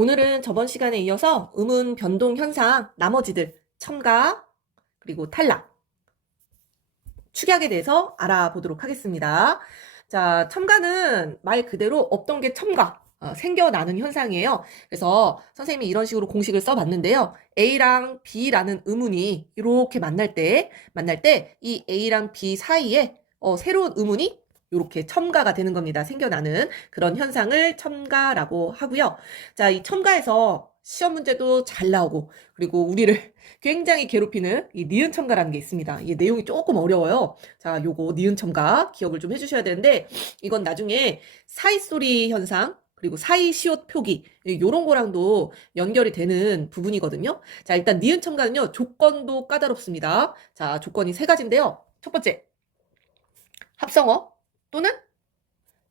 오늘은 저번 시간에 이어서 음운 변동 현상 나머지들 첨가 그리고 탈락, 축약에 대해서 알아보도록 하겠습니다. 자, 첨가는 말 그대로 없던 게 첨가, 생겨나는 현상이에요. 그래서 선생님이 이런 식으로 공식을 써봤는데요. A랑 B라는 음운이 이렇게 만날 때 이 A랑 B 사이에 새로운 음운이 이렇게 첨가가 되는 겁니다. 생겨나는 그런 현상을 첨가라고 하고요. 자, 이 첨가에서 시험 문제도 잘 나오고 그리고 우리를 굉장히 괴롭히는 이 니은 첨가라는 게 있습니다. 이게 내용이 조금 어려워요. 자, 요거 니은 첨가 기억을 좀 해주셔야 되는데 이건 나중에 사이소리 현상 그리고 사이시옷 표기 요런 거랑도 연결이 되는 부분이거든요. 자, 일단 니은 첨가는요. 조건도 까다롭습니다. 자, 조건이 세 가지인데요. 첫 번째, 합성어 또는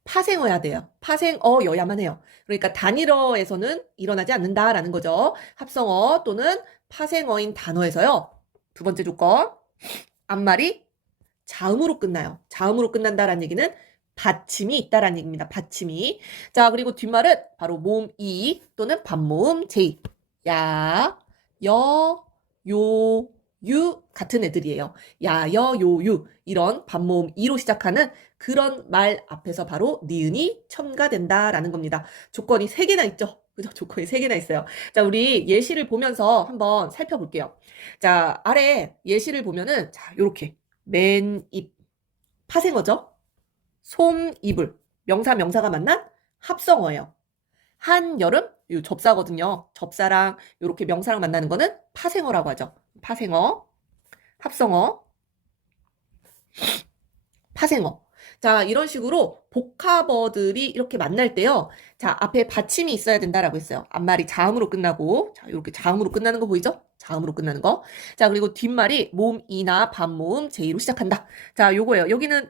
파생어야 돼요. 파생어여야만 해요. 그러니까 단일어에서는 일어나지 않는다라는 거죠. 합성어 또는 파생어인 단어에서요. 두 번째 조건, 앞말이 자음으로 끝나요. 자음으로 끝난다라는 얘기는 받침이 있다라는 얘기입니다. 받침이. 자, 그리고 뒷말은 바로 모음 이 또는 반모음 제. 야, 여, 요, 유 같은 애들이에요. 야, 여, 요, 유 이런 반모음 이로 시작하는 그런 말 앞에서 바로 니은이 첨가된다라는 겁니다. 조건이 3개나 있죠. 그죠? 조건이 3개나 있어요. 자, 우리 예시를 보면서 한번 살펴볼게요. 자, 아래 예시를 보면은 자, 요렇게 맨입 파생어죠. 솜이불 명사 명사가 만난 합성어예요. 한여름 요 접사거든요. 접사랑 요렇게 명사랑 만나는 거는 파생어라고 하죠. 파생어, 합성어, 파생어. 자, 이런 식으로 복합어들이 이렇게 만날 때요. 자, 앞에 받침이 있어야 된다라고 했어요. 앞말이 자음으로 끝나고, 자, 이렇게 자음으로 끝나는 거 보이죠? 자음으로 끝나는 거. 자, 그리고 뒷말이 모음 이나 반모음 제이로 시작한다. 자, 요거예요. 여기는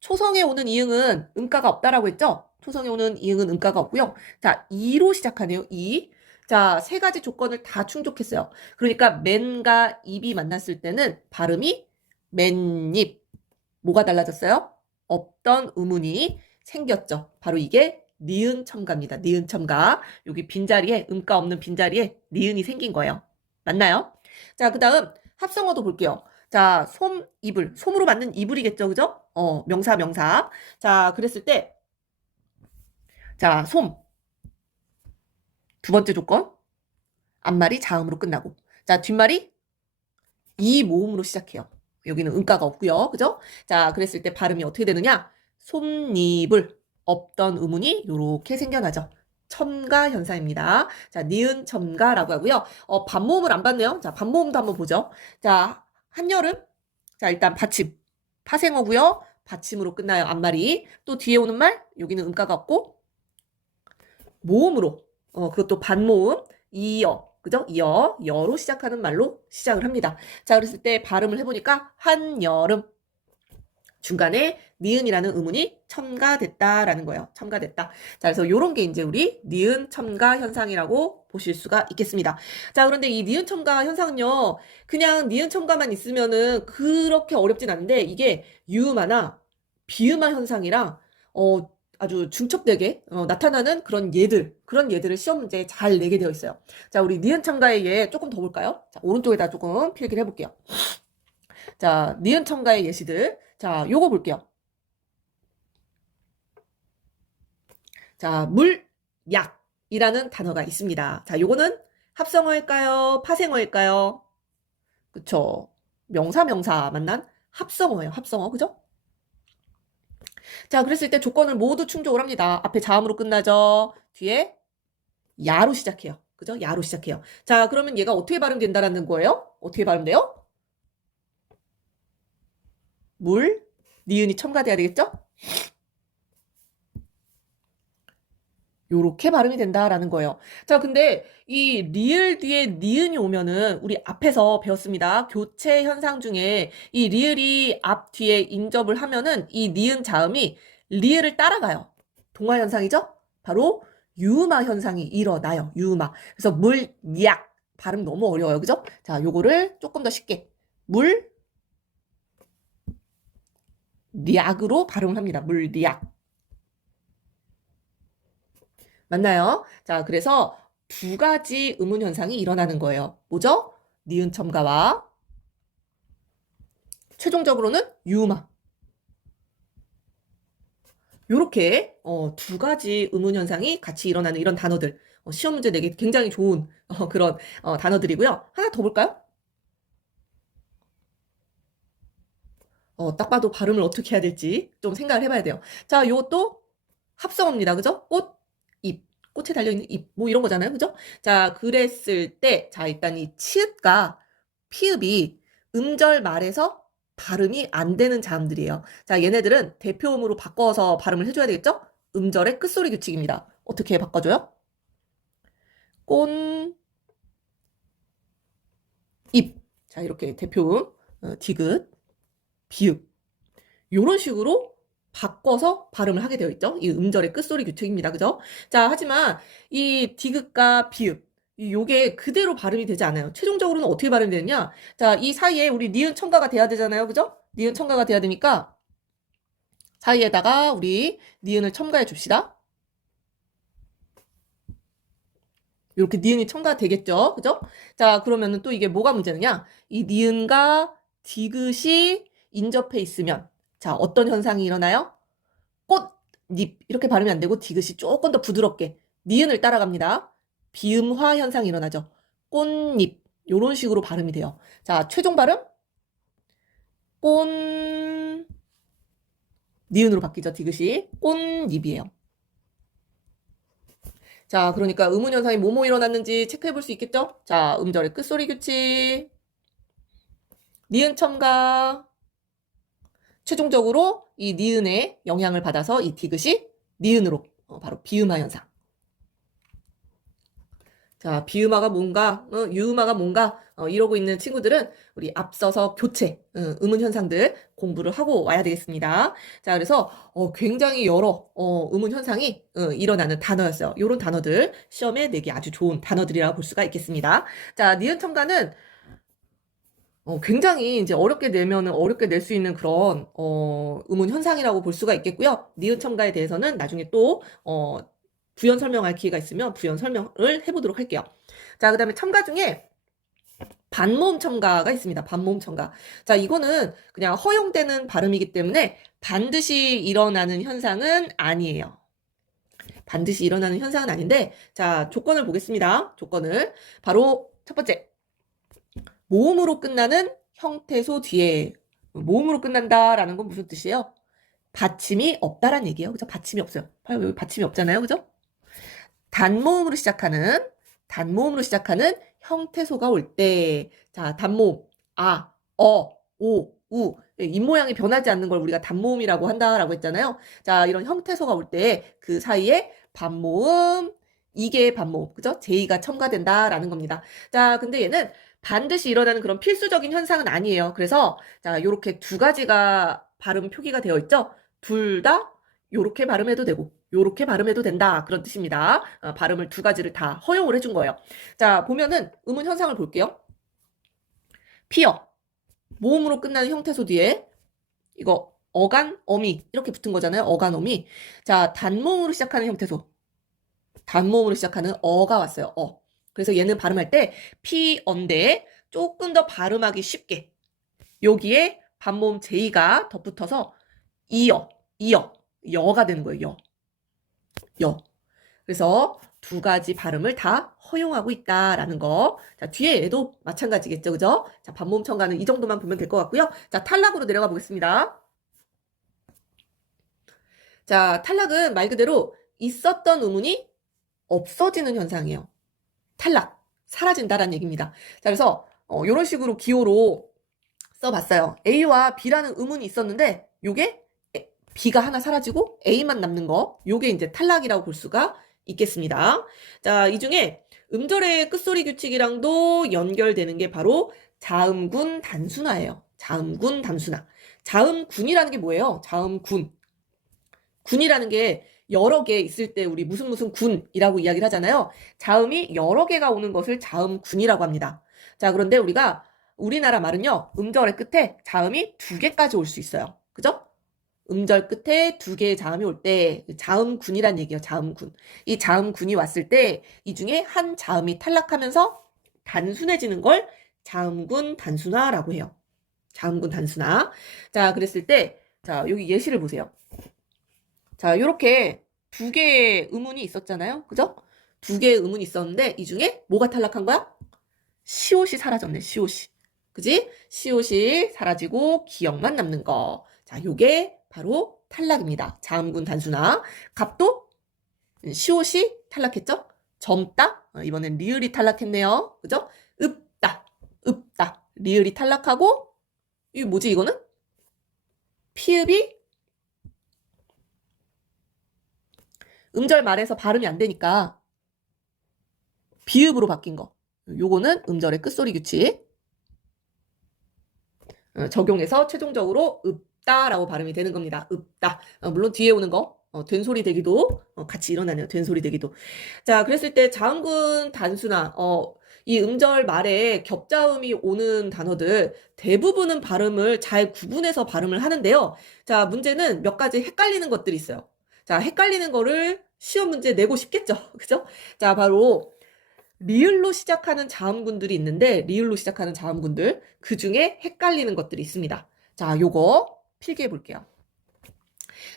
초성에 오는 이응은 음가가 없다라고 했죠? 초성에 오는 이응은 음가가 없고요. 자, 이로 시작하네요. 이. 자, 3가지 조건을 다 충족했어요. 그러니까 맨과 입이 만났을 때는 발음이 맨입. 뭐가 달라졌어요? 없던 의문이 생겼죠. 바로 이게 니은 첨가입니다. 니은 첨가. 여기 빈자리에 음가 없는 빈자리에 니은이 생긴 거예요. 맞나요? 자, 그다음 합성어도 볼게요. 자, 솜이불. 솜으로 만든 이불이겠죠. 그죠? 명사 명사. 자, 그랬을 때 자, 솜. 두 번째 조건. 앞말이 자음으로 끝나고. 자, 뒷말이 이 모음으로 시작해요. 여기는 음가가 없고요. 그죠? 자, 그랬을 때 발음이 어떻게 되느냐? 솜잎을 없던 의문이 이렇게 생겨나죠. 첨가 현상입니다. 자, 니은 첨가라고 하고요. 반모음을 안 봤네요. 자, 반모음도 한번 보죠. 자, 한여름. 자, 일단 받침. 파생어고요. 받침으로 끝나요. 앞말이. 또 뒤에 오는 말. 여기는 음가가 없고 모음으로. 그것도 반모음. 이어. 그죠? 여로 시작하는 말로 시작을 합니다. 자, 그랬을 때 발음을 해보니까 한여름. 중간에 니은이라는 의문이 첨가됐다라는 거예요. 첨가됐다. 자, 그래서 요런 게 이제 우리 니은 첨가 현상이라고 보실 수가 있겠습니다. 자, 그런데 이 니은 첨가 현상은요, 그냥 니은 첨가만 있으면은 그렇게 어렵진 않은데, 이게 유음화나 비음화 현상이랑, 아주 중첩되게 나타나는 그런 예들을 시험 문제에 잘 내게 되어 있어요. 자, 우리 니은 첨가의 예 조금 더 볼까요? 자, 오른쪽에다 조금 필기를 해볼게요. 자, 니은 첨가의 예시들. 자, 요거 볼게요. 자, 물약이라는 단어가 있습니다. 자, 요거는 합성어일까요? 파생어일까요? 그쵸. 명사 만난 합성어예요. 합성어. 그죠? 자, 그랬을 때 조건을 모두 충족을 합니다. 앞에 자음으로 끝나죠. 뒤에 야로 시작해요. 그죠? 야로 시작해요. 자, 그러면 얘가 어떻게 발음된다라는 거예요? 어떻게 발음돼요? 니은이 첨가돼야 되겠죠? 요렇게 발음이 된다라는 거예요. 자, 근데 이 리을 뒤에 니은이 오면은 우리 앞에서 배웠습니다. 교체 현상 중에 이 리을이 앞 뒤에 인접을 하면은 이 니은 자음이 리을을 따라가요. 동화 현상이죠? 바로 유음화 현상이 일어나요. 유음화. 그래서 물약 발음 너무 어려워요. 그죠? 자, 요거를 조금 더 쉽게 물리약으로 발음을 합니다. 물리약. 맞나요? 자, 그래서 두 가지 음운 현상이 일어나는 거예요. 뭐죠? 니은 첨가와 최종적으로는 유음화. 요렇게 두 가지 음운 현상이 같이 일어나는 이런 단어들. 시험 문제 내기 굉장히 좋은 그런 단어들이고요. 하나 더 볼까요? 딱 봐도 발음을 어떻게 해야 될지 좀 생각을 해봐야 돼요. 자, 요것도 합성어입니다. 그죠? 꽃, 잎. 꽃에 달려있는 잎. 뭐 이런 거잖아요. 그죠? 자, 그랬을 때, 자, 일단 이 치읓과 피읍이 음절 말에서 발음이 안 되는 자음들이에요. 자, 얘네들은 대표음으로 바꿔서 발음을 해줘야 되겠죠? 음절의 끝소리 규칙입니다. 어떻게 바꿔줘요? 꼰, 잎. 자, 이렇게 대표음, 디귿, 비읍. 요런 식으로 바꿔서 발음을 하게 되어 있죠. 이 음절의 끝소리 규칙입니다. 그죠? 자, 하지만 이 디귿과 비읍, 요게 그대로 발음이 되지 않아요. 최종적으로는 어떻게 발음이 되느냐? 자, 이 사이에 우리 니은 첨가가 돼야 되잖아요. 그죠? 니은 첨가가 돼야 되니까 사이에다가 우리 니은을 첨가해 줍시다. 이렇게 니은이 첨가되겠죠. 그죠? 자, 그러면은 또 이게 뭐가 문제느냐? 이 니은과 디귿이 인접해 있으면 자, 어떤 현상이 일어나요? 꽃잎 이렇게 발음이 안 되고 디귿이 조금 더 부드럽게 니은을 따라갑니다. 비음화 현상이 일어나죠. 꽃잎 이런 식으로 발음이 돼요. 자, 최종 발음 꽃 니은으로 바뀌죠. 디귿이 꽃잎이에요. 자, 그러니까 음운 현상이 뭐뭐 일어났는지 체크해 볼 수 있겠죠? 자, 음절의 끝소리 규칙, 니은 첨가, 최종적으로 이 니은의 영향을 받아서 이 디귿이 니은으로 바로 비음화 현상. 자, 비음화가 뭔가, 유음화가 뭔가 이러고 있는 친구들은 우리 앞서서 교체, 음운 현상들 공부를 하고 와야 되겠습니다. 자, 그래서 굉장히 여러 음운 현상이 일어나는 단어였어요. 이런 단어들 시험에 내기 아주 좋은 단어들이라고 볼 수가 있겠습니다. 자, 니은 첨가는 굉장히 이제 어렵게 내면은 어렵게 낼 수 있는 그런 음운 현상이라고 볼 수가 있겠고요. 니은 첨가에 대해서는 나중에 또 부연 설명할 기회가 있으면 부연 설명을 해보도록 할게요. 자, 그 다음에 첨가 중에 반모음 첨가가 있습니다. 반모음 첨가. 자, 이거는 그냥 허용되는 발음이기 때문에 반드시 일어나는 현상은 아니에요. 반드시 일어나는 현상은 아닌데, 자, 조건을 보겠습니다. 조건을. 바로 첫 번째. 모음으로 끝나는 형태소 뒤에 모음으로 끝난다라는 건 무슨 뜻이에요? 받침이 없다라는 얘기예요. 그죠? 받침이 없어요. 봐요. 여기 받침이 없잖아요. 그죠? 단모음으로 시작하는 형태소가 올 때, 자, 단모음, 아, 오, 우, 입모양이 변하지 않는 걸 우리가 단모음이라고 한다라고 했잖아요. 자, 이런 형태소가 올 때 그 사이에 반모음, 이게 반모음, 그죠? 제2가 첨가된다라는 겁니다. 자, 근데 얘는 반드시 일어나는 그런 필수적인 현상은 아니에요. 그래서, 자, 요렇게 두 가지가 발음 표기가 되어 있죠? 둘 다 요렇게 발음해도 되고, 요렇게 발음해도 된다. 그런 뜻입니다. 발음을 두 가지를 다 허용을 해준 거예요. 자, 보면은 음운 현상을 볼게요. 피어. 모음으로 끝나는 형태소 뒤에 이거 어간, 어미 이렇게 붙은 거잖아요. 어간, 어미. 자, 단모음으로 시작하는 형태소. 단모음으로 시작하는 어가 왔어요. 그래서 얘는 발음할 때 피어인데 조금 더 발음하기 쉽게 여기에 반모음 제이가 덧붙어서 이어, 여가 되는 거예요. 여. 그래서 두 가지 발음을 다 허용하고 있다라는 거. 자, 뒤에 얘도 마찬가지겠죠. 그죠? 자, 반모음 첨가는 이 정도만 보면 될 것 같고요. 자, 탈락으로 내려가 보겠습니다. 자, 탈락은 말 그대로 있었던 음운이 없어지는 현상이에요. 탈락, 사라진다라는 얘기입니다. 자, 그래서 이런 식으로 기호로 써봤어요. A와 B라는 음운이 있었는데 요게 B가 하나 사라지고 A만 남는 거, 요게 이제 탈락이라고 볼 수가 있겠습니다. 자, 이 중에 음절의 끝소리 규칙이랑도 연결되는 게 바로 자음군 단순화예요. 자음군 단순화. 자음군이라는 게 뭐예요? 자음군. 군이라는 게 여러 개 있을 때 우리 무슨 군이라고 이야기를 하잖아요. 자음이 여러 개가 오는 것을 자음군이라고 합니다. 자, 그런데 우리나라 말은요, 음절의 끝에 자음이 두 개까지 올 수 있어요. 그죠? 음절 끝에 두 개의 자음이 올 때 자음군이란 얘기예요. 자음군. 이 자음군이 왔을 때 이 중에 한 자음이 탈락하면서 단순해지는 걸 자음군 단순화라고 해요. 자음군 단순화. 자, 그랬을 때 자, 여기 예시를 보세요. 자, 요렇게 두 개의 음운이 있었잖아요. 그죠? 두 개의 음운이 있었는데 이 중에 뭐가 탈락한 거야? 시옷이 사라졌네. 시옷이. 그지? 시옷이 사라지고 기억만 남는 거. 자, 요게 바로 탈락입니다. 자음군 단순화. 갑도 시옷이 탈락했죠? 젊다. 이번엔 리을이 탈락했네요. 그죠? 읍다. 읍다. 리을이 탈락하고 이 뭐지 이거는? 피읍이 음절 말에서 발음이 안 되니까 비읍으로 바뀐 거. 요거는 음절의 끝소리 규칙. 적용해서 최종적으로 읍다라고 발음이 되는 겁니다. 읍다. 물론 뒤에 오는 거 된소리 대기도 같이 일어나네요. 된소리 대기도. 자, 그랬을 때 자음군 단순화 이 음절 말에 겹자음이 오는 단어들 대부분은 발음을 잘 구분해서 발음을 하는데요. 자, 문제는 몇 가지 헷갈리는 것들이 있어요. 자, 헷갈리는 거를 시험 문제 내고 싶겠죠. 그죠? 자, 바로 리을로 시작하는 자음군들이 있는데 리을로 시작하는 자음군들 그 중에 헷갈리는 것들이 있습니다. 자, 요거 필기해 볼게요.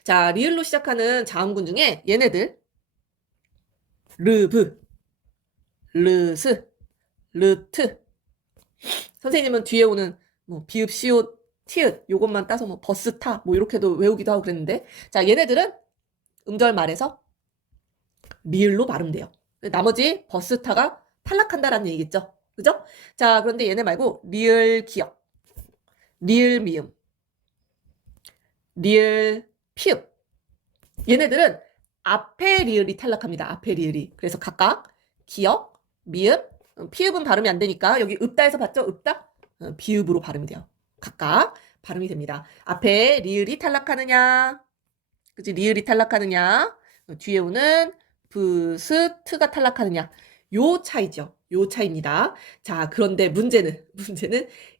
자, 리을로 시작하는 자음군 중에 얘네들 르브, 르스, 르트. 선생님은 뒤에 오는 뭐 비읍, 시옷, 티읕 요것만 따서 뭐 버스 타 뭐 이렇게도 외우기도 하고 그랬는데 자, 얘네들은 음절 말에서 리을로 발음돼요. 나머지 버스타가 탈락한다라는 얘기겠죠. 그죠? 자, 그런데 얘네 말고 리을 기역, 리을 미음, 리을 피읍. 얘네들은 앞에 리을이 탈락합니다. 앞에 리을이. 그래서 각각 기역, 미읍, 피읍은 발음이 안 되니까 여기 읍다에서 봤죠? 읍다? 비읍으로 발음이 돼요. 각각 발음이 됩니다. 앞에 리을이 탈락하느냐, 그치? 리을이 탈락하느냐, 뒤에 오는 브스트가 탈락하느냐. 요 차이죠. 요 차이입니다. 자, 그런데 문제는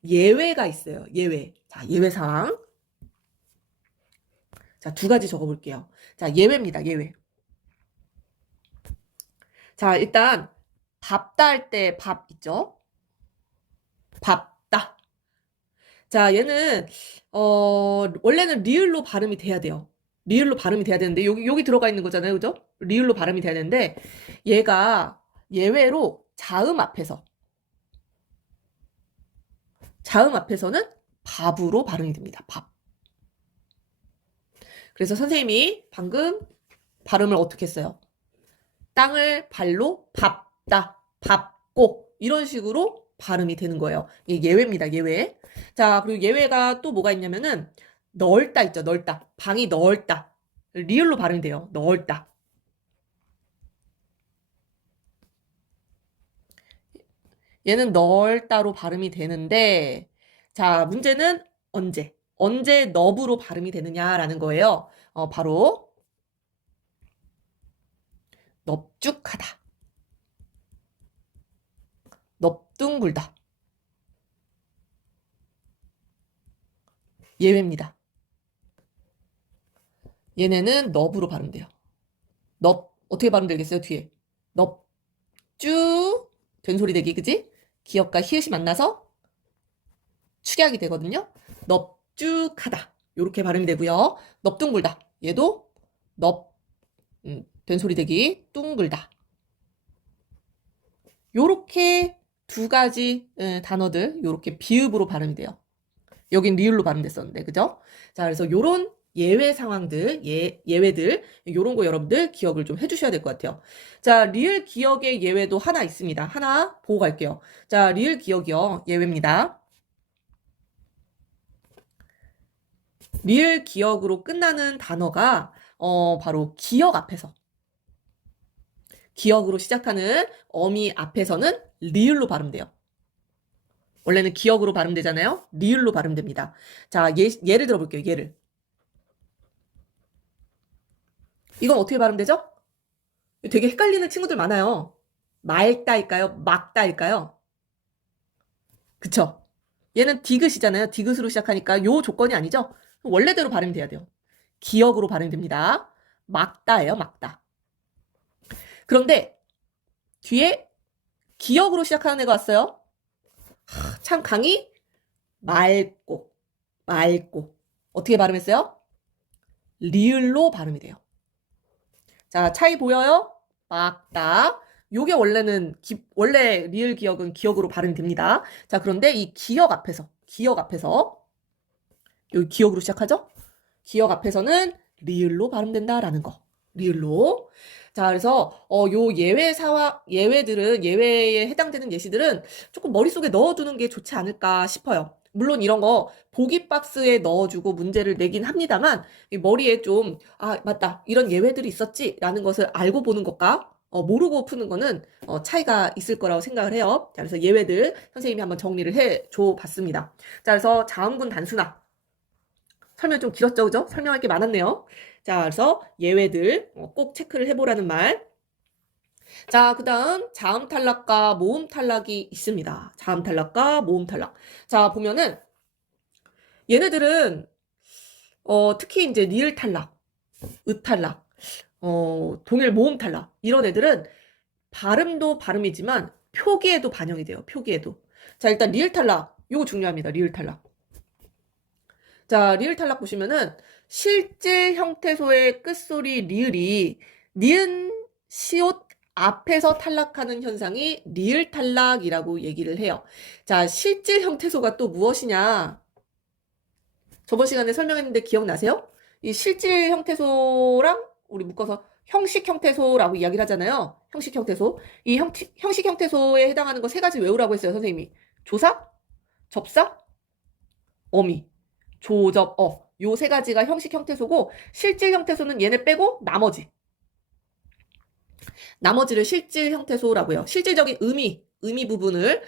예외가 있어요. 예외. 자, 예외 상황. 자, 두 가지 적어볼게요. 자, 예외입니다. 예외. 자, 일단 밥다 할 때 밥 있죠? 밥다. 자, 얘는 원래는 리을로 발음이 돼야 돼요. 리을로 발음이 돼야 되는데 여기 들어가 있는 거잖아요. 그죠? 리을로 발음이 돼야 되는데 얘가 예외로 자음 앞에서는 밥으로 발음이 됩니다. 밥. 그래서 선생님이 방금 발음을 어떻게 했어요? 땅을 발로 밟다, 밟고 이런 식으로 발음이 되는 거예요. 이게 예외입니다. 예외. 자, 그리고 예외가 또 뭐가 있냐면은 넓다 있죠. 넓다. 방이 넓다. 리을로 발음이 돼요. 넓다. 얘는 넓다로 발음이 되는데 자, 문제는 언제 넙으로 발음이 되느냐라는 거예요. 바로 넙죽하다, 넙둥굴다. 예외입니다. 얘네는 넙으로 발음돼요. 넙 어떻게 발음되겠어요? 뒤에 넙쭈 된소리 대기 그지? 기역과 히읗이 만나서 축약이 되거든요. 넙죽하다 이렇게 발음이 되고요. 넙둥굴다 얘도 넙 된소리 대기 둥글다. 요렇게 두 가지 단어들 요렇게 비읍으로 발음이 돼요. 여긴 리을로 발음됐었는데 그죠? 자, 그래서 요런 예외 상황들, 예외들 요런 거 여러분들 기억을 좀 해주셔야 될 것 같아요. 자, 리을 기억의 예외도 하나 있습니다. 하나 보고 갈게요. 자, 리을 기억이요. 예외입니다. 리을 기억으로 끝나는 단어가 바로 기역 앞에서 기역으로 시작하는 어미 앞에서는 리을로 발음돼요. 원래는 기역으로 발음되잖아요. 리을로 발음됩니다. 자, 예를 들어볼게요. 예를. 이건 어떻게 발음되죠? 되게 헷갈리는 친구들 많아요. 맑다일까요? 막다일까요? 그쵸? 얘는 디귿이잖아요. 디귿으로 시작하니까 요 조건이 아니죠? 원래대로 발음이 돼야 돼요. 기역으로 발음됩니다. 막다예요, 막다. 그런데 뒤에 기역으로 시작하는 애가 왔어요. 참 강이 맑고, 맑고. 어떻게 발음했어요? 리을로 발음이 돼요. 자, 차이 보여요? 막다. 요게 원래 리을 기역은 기역으로 발음됩니다. 자, 그런데 이 기역 앞에서, 여기 기역으로 시작하죠? 기역 앞에서는 리을로 발음된다라는 거. 리을로. 자, 그래서 요 예외에 해당되는 예시들은 조금 머릿속에 넣어두는 게 좋지 않을까 싶어요. 물론 이런 거 보기 박스에 넣어주고 문제를 내긴 합니다만 머리에 좀 맞다, 이런 예외들이 있었지라는 것을 알고 보는 것과 모르고 푸는 거는 차이가 있을 거라고 생각을 해요. 자, 그래서 예외들 선생님이 한번 정리를 해줘 봤습니다. 자, 그래서 자음군 단수나 설명 좀 길었죠, 그죠? 설명할 게 많았네요. 자, 그래서 예외들 꼭 체크를 해보라는 말. 자, 그 다음 자음 탈락과 모음 탈락이 있습니다. 자음 탈락과 모음 탈락. 자, 보면은 얘네들은 특히 이제 니을 탈락, 으 탈락, 동일 모음 탈락 이런 애들은 발음도 발음이지만 표기에도 반영이 돼요. 표기에도. 자, 일단 리을 탈락 요거 중요합니다. 리을 탈락. 자, 리을 탈락 보시면은 실질 형태소의 끝소리 리을이 니은, 시옷 앞에서 탈락하는 현상이 리을 탈락이라고 얘기를 해요. 자, 실질 형태소가 또 무엇이냐? 저번 시간에 설명했는데 기억나세요? 이 실질 형태소랑 우리 묶어서 형식 형태소라고 이야기를 하잖아요. 형식 형태소. 이 형식 형태소에 해당하는 거 세 가지 외우라고 했어요, 선생님이. 조사, 접사, 어미. 조접어. 요 세 가지가 형식 형태소고 실질 형태소는 얘네 빼고 나머지를 실질 형태소라고 해요. 실질적인 의미 부분을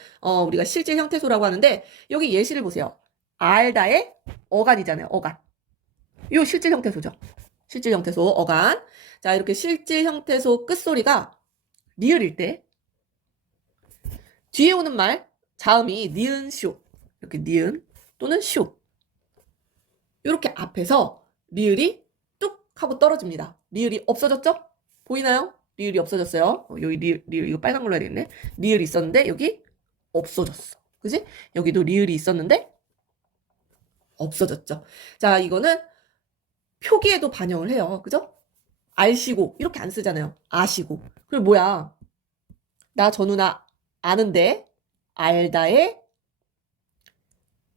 우리가 실질 형태소라고 하는데 여기 예시를 보세요. 알다의 어간이잖아요. 어간. 요 실질 형태소죠. 실질 형태소 어간. 자, 이렇게 실질 형태소 끝소리가 리을일 때 뒤에 오는 말 자음이 니은 시옷 이렇게 니은 또는 시옷 이렇게 앞에서 리을이 뚝 하고 떨어집니다. 리을이 없어졌죠? 보이나요? 리을이 없어졌어요. 여기 리을 이거 빨간 걸로 해야 되겠네. 리을이 있었는데 여기 없어졌어. 그지? 여기도 리을이 있었는데 없어졌죠. 자, 이거는 표기에도 반영을 해요. 그죠? 알시고 이렇게 안 쓰잖아요. 아시고. 그리고 뭐야? 나 저 누나 아는데 알다에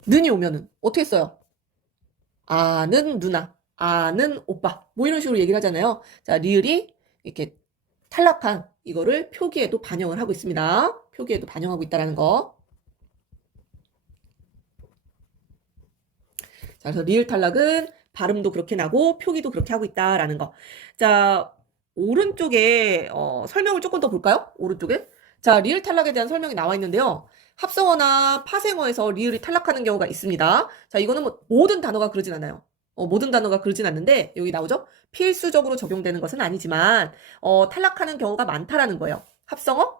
는이 오면은 어떻게 써요? 아는 누나, 아는 오빠 뭐 이런 식으로 얘기를 하잖아요. 자, 리을이 이렇게 탈락한 이거를 표기에도 반영을 하고 있습니다. 표기에도 반영하고 있다는 거. 자, 그래서 리을 탈락은 발음도 그렇게 나고 표기도 그렇게 하고 있다라는 거. 자, 오른쪽에 설명을 조금 더 볼까요? 오른쪽에. 자, 리을 탈락에 대한 설명이 나와 있는데요. 합성어나 파생어에서 리을이 탈락하는 경우가 있습니다. 자, 이거는 뭐 모든 단어가 그러진 않아요. 모든 단어가 그러진 않는데 여기 나오죠? 필수적으로 적용되는 것은 아니지만 탈락하는 경우가 많다라는 거예요. 합성어,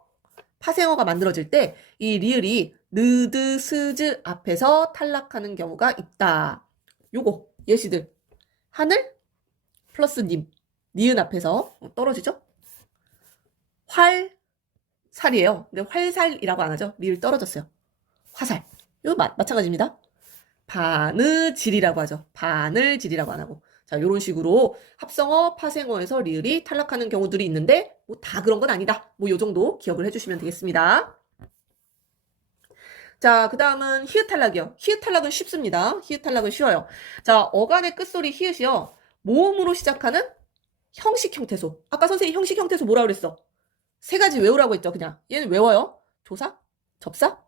파생어가 만들어질 때 이 리을이 느드, 스즈 앞에서 탈락하는 경우가 있다. 요거 예시들. 하늘 플러스 님. 니은 앞에서 떨어지죠? 활살이에요. 근데 활살이라고 안 하죠. 리을 떨어졌어요. 화살. 이거 마찬가지입니다. 바느질이라고 하죠. 바늘질이라고 안 하고. 자, 요런 식으로 합성어, 파생어에서 리을이 탈락하는 경우들이 있는데 뭐 다 그런 건 아니다. 뭐 요 정도 기억을 해주시면 되겠습니다. 자, 그 다음은 히읗 탈락이요. 히읗 탈락은 쉽습니다. 히읗 탈락은 쉬워요. 자, 어간의 끝소리 히읗이요. 모음으로 시작하는 형식 형태소. 아까 선생님 형식 형태소 뭐라 그랬어? 세 가지 외우라고 했죠, 그냥. 얘는 외워요. 조사, 접사,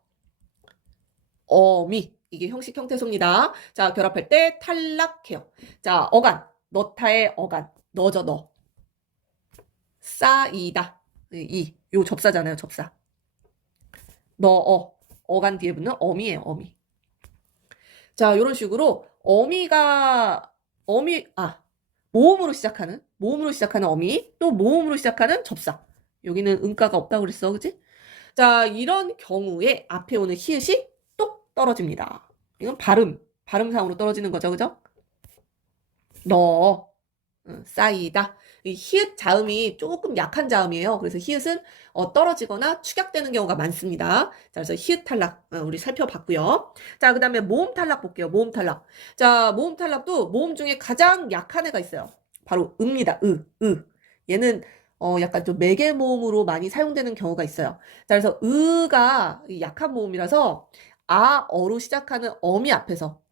어미. 이게 형식 형태소입니다. 자, 결합할 때 탈락해요. 자, 어간. 너타의 어간. 너죠, 너. 쌓이다. 요 접사잖아요, 접사. 어간 뒤에 붙는 어미예요, 어미. 자, 이런 식으로 모음으로 시작하는 어미, 또 모음으로 시작하는 접사. 여기는 음가가 없다고 그랬어, 그치? 자, 이런 경우에 앞에 오는 히읗이 똑 떨어집니다. 이건 발음상으로 떨어지는 거죠, 그죠? 너, 쌓이다. 이 히읗 자음이 조금 약한 자음이에요. 그래서 히읗은 떨어지거나 축약되는 경우가 많습니다. 자, 그래서 히읗 탈락 우리 살펴봤고요. 자, 그 다음에 모음 탈락 볼게요. 모음 탈락. 자, 모음 탈락도 모음 중에 가장 약한 애가 있어요. 바로 으입니다. 얘는 약간 좀 매개 모음으로 많이 사용되는 경우가 있어요. 자, 그래서 으가 약한 모음이라서 아, 어로 시작하는 어미 앞에서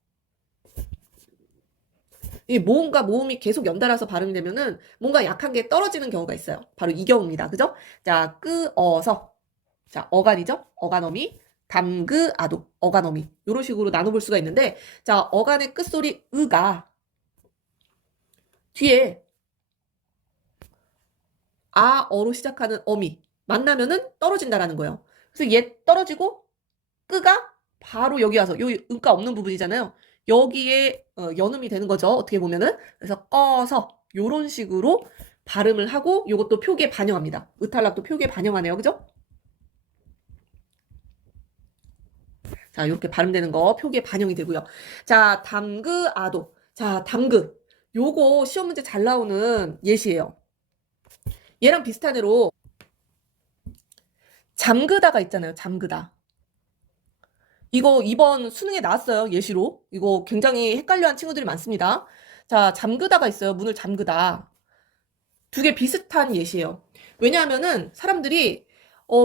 이 모음과 모음이 계속 연달아서 발음이 되면은 뭔가 약한 게 떨어지는 경우가 있어요. 바로 이 경우입니다. 그죠? 자, 끄어서. 자, 어간이죠? 어간어미. 담그 아도. 어간어미. 이런 식으로 나눠볼 수가 있는데, 자, 어간의 끝소리 으가 뒤에 아어로 시작하는 어미 만나면은 떨어진다라는 거예요. 그래서 얘 떨어지고 끄가 바로 여기 와서 요 음가 없는 부분이잖아요. 여기에 연음이 되는 거죠. 어떻게 보면은. 그래서 꺼서 요런 식으로 발음을 하고 요것도 표기에 반영합니다. 의탈락도 표기에 반영하네요. 그죠? 자, 이렇게 발음되는 거 표기에 반영이 되고요. 자, 담그 아도. 자, 담그. 요거 시험 문제 잘 나오는 예시예요. 얘랑 비슷한 애로 잠그다가 있잖아요. 잠그다. 이거 이번 수능에 나왔어요. 예시로. 이거 굉장히 헷갈려한 친구들이 많습니다. 자, 잠그다가 있어요. 문을 잠그다. 두 개 비슷한 예시예요. 왜냐하면은 사람들이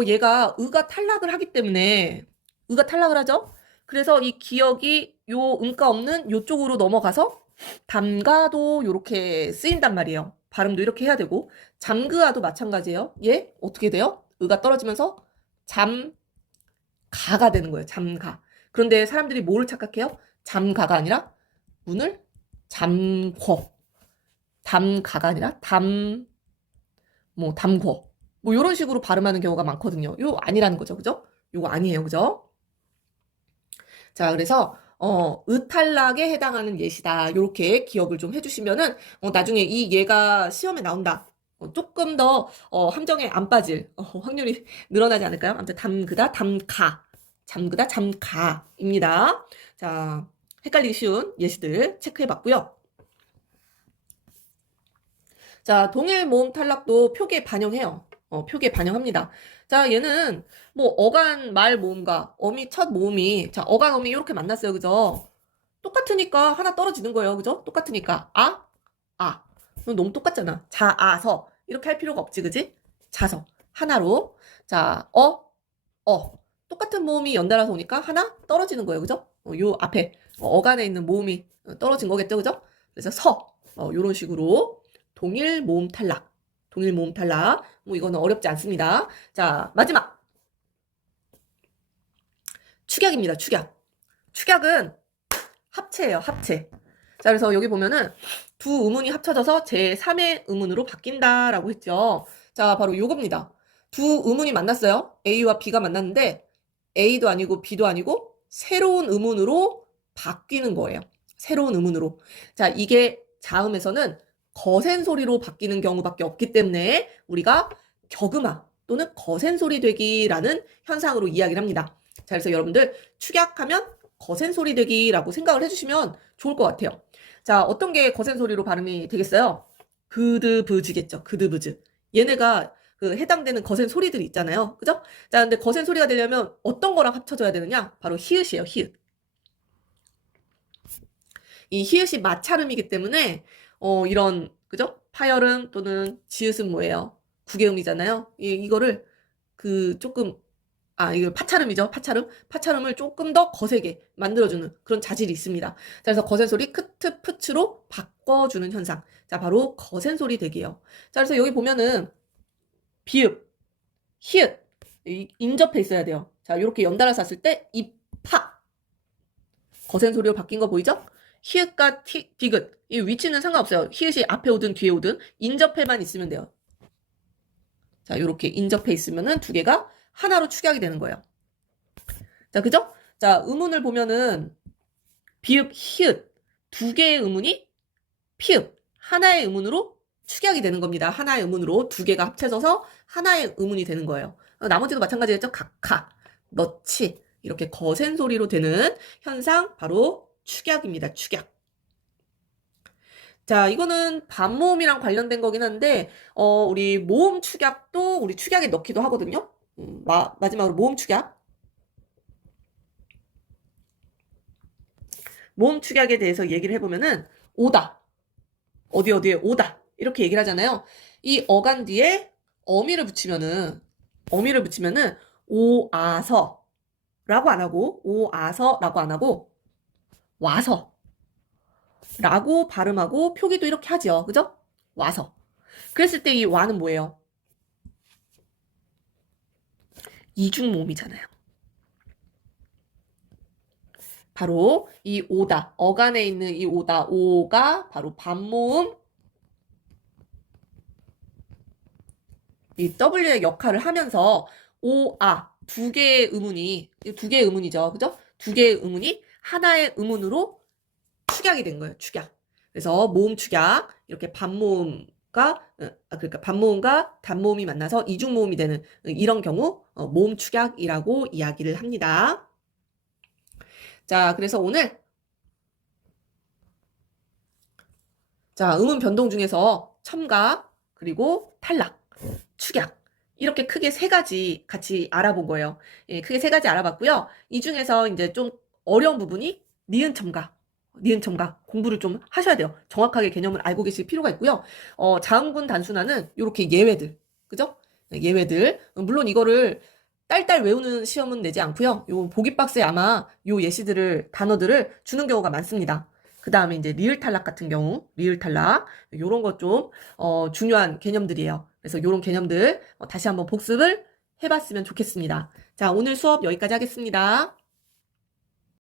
얘가 의가 탈락을 하기 때문에 의가 탈락을 하죠. 그래서 이 기억이 요 음가 없는 요쪽으로 넘어가서 담가도 요렇게 쓰인단 말이에요. 발음도 이렇게 해야 되고 잠그아도 마찬가지예요. 얘 어떻게 돼요? 의가 떨어지면서 잠가가 되는 거예요. 잠가. 그런데 사람들이 뭐를 착각해요? 잠가가 아니라 문을 잠궈. 담가가 아니라 담궈. 뭐, 요런 식으로 발음하는 경우가 많거든요. 요 아니라는 거죠. 그죠? 요거 아니에요. 그죠? 자, 그래서, 의탈락에 해당하는 예시다. 요렇게 기억을 좀 해주시면은, 나중에 이 얘가 시험에 나온다. 조금 더, 함정에 안 빠질, 확률이 늘어나지 않을까요? 아무튼, 담그다, 담가. 잠그다, 잠가입니다. 자, 헷갈리기 쉬운 예시들 체크해 봤고요. 자, 동일 모음 탈락도 표기에 반영해요. 표기에 반영합니다. 자, 얘는 뭐 어간 말 모음과 어미 첫 모음이 자, 어간 어미 이렇게 만났어요. 그죠? 똑같으니까 하나 떨어지는 거예요. 그죠? 똑같으니까 아. 너무 똑같잖아. 자아서 이렇게 할 필요가 없지. 그지? 자서 하나로 자, 똑같은 모음이 연달아서 오니까 하나 떨어지는 거예요. 그죠? 요 앞에 어간에 있는 모음이 떨어진 거겠죠. 그죠? 그래서 요런 식으로 동일 모음 탈락. 동일 모음 탈락. 뭐 이거는 어렵지 않습니다. 자, 마지막. 축약입니다. 축약. 축약은 합체예요. 합체. 자, 그래서 여기 보면은 두 음운이 합쳐져서 제3의 음운으로 바뀐다라고 했죠. 자, 바로 요겁니다. 두 음운이 만났어요. A와 B가 만났는데 A도 아니고 B도 아니고 새로운 음운으로 바뀌는 거예요. 새로운 음운으로. 자, 이게 자음에서는 거센 소리로 바뀌는 경우밖에 없기 때문에 우리가 격음화 또는 거센 소리 되기라는 현상으로 이야기를 합니다. 자, 그래서 여러분들 축약하면 거센 소리 되기라고 생각을 해주시면 좋을 것 같아요. 자, 어떤 게 거센 소리로 발음이 되겠어요? 그드브즈겠죠. 그드브즈. 얘네가 그 해당되는 거센 소리들이 있잖아요. 그죠? 자, 근데 거센 소리가 되려면 어떤 거랑 합쳐져야 되느냐? 바로 히읗이에요. 히읗. 이 히읗이 마찰음이기 때문에 이런 그죠? 파열음 또는 지읒은 뭐예요? 구개음이잖아요. 이거를 그 조금 이거 파찰음이죠. 파찰음. 파찰음을 조금 더 거세게 만들어주는 그런 자질이 있습니다. 자, 그래서 거센 소리 크트, 프츠로 바꿔주는 현상. 자, 바로 거센 소리 대기예요. 자, 그래서 여기 보면은 비읍, 히읗 인접해 있어야 돼요. 자, 이렇게 연달아서 샀을 때 입파 거센 소리로 바뀐 거 보이죠? 히읗과 디귿 이 위치는 상관없어요. 히읗이 앞에 오든 뒤에 오든 인접해만 있으면 돼요. 자, 이렇게 인접해 있으면은 두 개가 하나로 축약이 되는 거예요. 자, 그죠? 자, 음운을 보면은 비읍, 히읗 두 개의 음운이 피읍 하나의 음운으로 축약이 되는 겁니다. 하나의 음운으로 두 개가 합쳐져서 하나의 음운이 되는 거예요. 나머지도 마찬가지겠죠? 각하, 너치 이렇게 거센 소리로 되는 현상 바로 축약입니다. 축약. 자, 이거는 반모음이랑 관련된 거긴 한데, 우리 모음 축약도 우리 축약에 넣기도 하거든요. 마지막으로 모음 축약. 모음 축약에 대해서 얘기를 해보면은, 오다. 어디에 오다. 이렇게 얘기를 하잖아요. 이 어간 뒤에 어미를 붙이면은, 오아서. 라고 안 하고, 오아서. 라고 안 하고, 와서. 라고 발음하고, 표기도 이렇게 하죠. 그죠? 와서. 그랬을 때 이 와는 뭐예요? 이중모음이잖아요. 바로 이 오다, 어간에 있는 이 오다, 오가 바로 반모음, 이 W의 역할을 하면서 오아, 두 개의 의문이죠. 그죠? 두 개의 의문이 하나의 의문으로 축약이 된 거예요. 축약. 그래서 모음 축약, 이렇게 그러니까 반모음과 단모음이 만나서 이중모음이 되는 이런 경우 모음 축약이라고 이야기를 합니다. 자, 그래서 오늘 음음 변동 중에서 첨가, 그리고 탈락, 축약. 이렇게 크게 세 가지 같이 알아본 거예요. 예, 크게 세 가지 알아봤고요. 이 중에서 이제 좀 어려운 부분이 니은 첨가. 니은 첨가. 공부를 좀 하셔야 돼요. 정확하게 개념을 알고 계실 필요가 있고요. 자음군 단순화는 이렇게 예외들. 그죠? 네, 예외들. 물론 이거를 딸딸 외우는 시험은 내지 않고요. 요 보기 박스에 아마 요 단어들을 주는 경우가 많습니다. 그 다음에 이제 리을 탈락 같은 경우, 리을 탈락. 요런 것 좀, 중요한 개념들이에요. 그래서 요런 개념들 다시 한번 복습을 해봤으면 좋겠습니다. 자, 오늘 수업 여기까지 하겠습니다.